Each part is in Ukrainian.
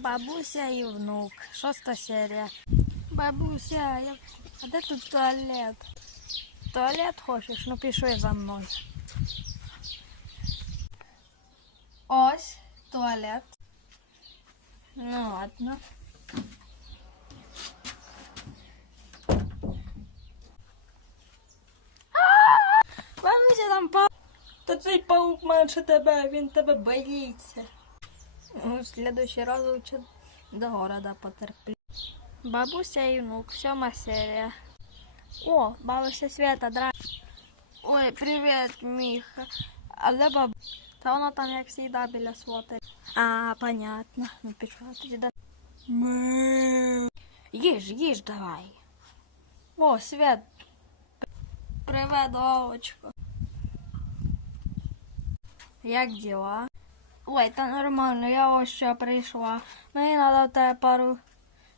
Бабуся і внук. Шоста серія. Бабуся, я... а де тут туалет? Туалет хочеш? Ну пішли за мною. Ось туалет. Ну ладно. Бабуся там па... Та цей паук менше тебе, він тебе боїться. Ну, в следующий раз лучше до города потерплю. Бабуся і внук, сьома серія. О, бабуся Свята, дра. Ой, привіт, Міха. А де баб... Та вона там, як завжди, біля свотери. А, понятно. Ну, пішла тоді до... Їж, їж давай. О, Свет. Привет, Вовочка. Як діла? Ой, та нормально, я ось що прийшла. Мені треба в тебе пару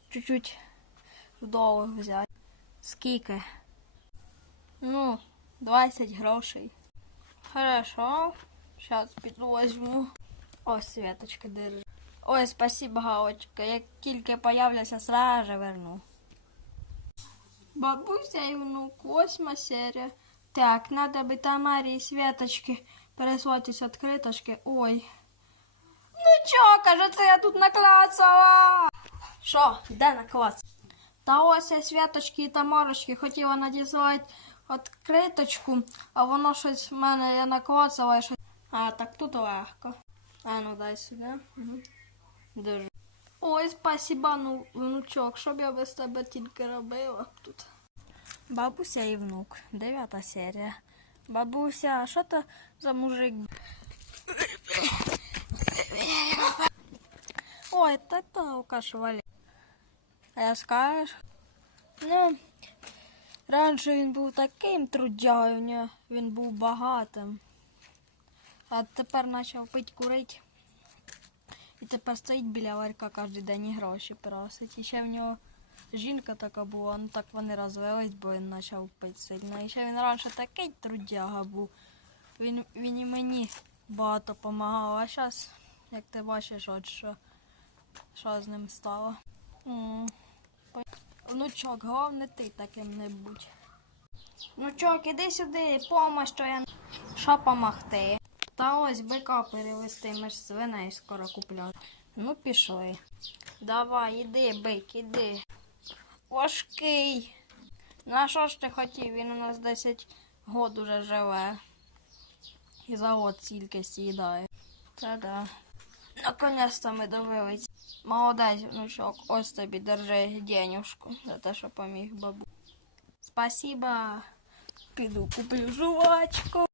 чуть-чуть вдовго взяти. Скільки? Ну, 20 грошей. Хорошо. Сейчас піду возьму. Ось Светочка держи. Ой, спасибо, Галочка. Як тільки появляся, сразу же верну. Бабуся і внук, восьма серія. Так, надо би Тамарі і Светочки переслатись відкриточки. Ой. Ну чо, каже, це я тут наклацала. Що, де наклац? Та ось я Святочки і Тамарочки хотіла надіслати відкриточку, а воно щось в мене я наклацала і щось. А, так тут легко. А ну дай сюди. Угу. Держи. Ой, спасіба, ну, внучок, що б я без тебе тільки робила тут. Бабуся і внук, дев'ята серія. Бабуся, а що то за мужик? Ой, та то алкаш. А я скажеш? Ну, раніше він був таким трудягою, він був багатим. А тепер почав пити курити. І тепер стоїть біля ларька кожен день і гроші просить. І ще в нього жінка така була, ну так вони розвелись, бо він почав пити сильно. І ще він раніше такий трудяга був. Він, він і мені багато допомагав, а зараз, як ти бачиш, от що, що з ним стало. М, Внучок, головне ти таким не будь. Внучок, іди сюди, помощ, що я. Що помогти? Та ось бика перевести, ми ж свиней скоро купляти. Ну, пішли. Давай, іди, бик, іди. Важкий. На що ж ти хотів? Він у нас 10 год уже живе. І за год тільки сідає. Та-да. Наконець-то ми добились. Молодець, внучок, ось тобі держи денюшку за те, що поміг бабу. Спасибо. Піду куплю жувачку.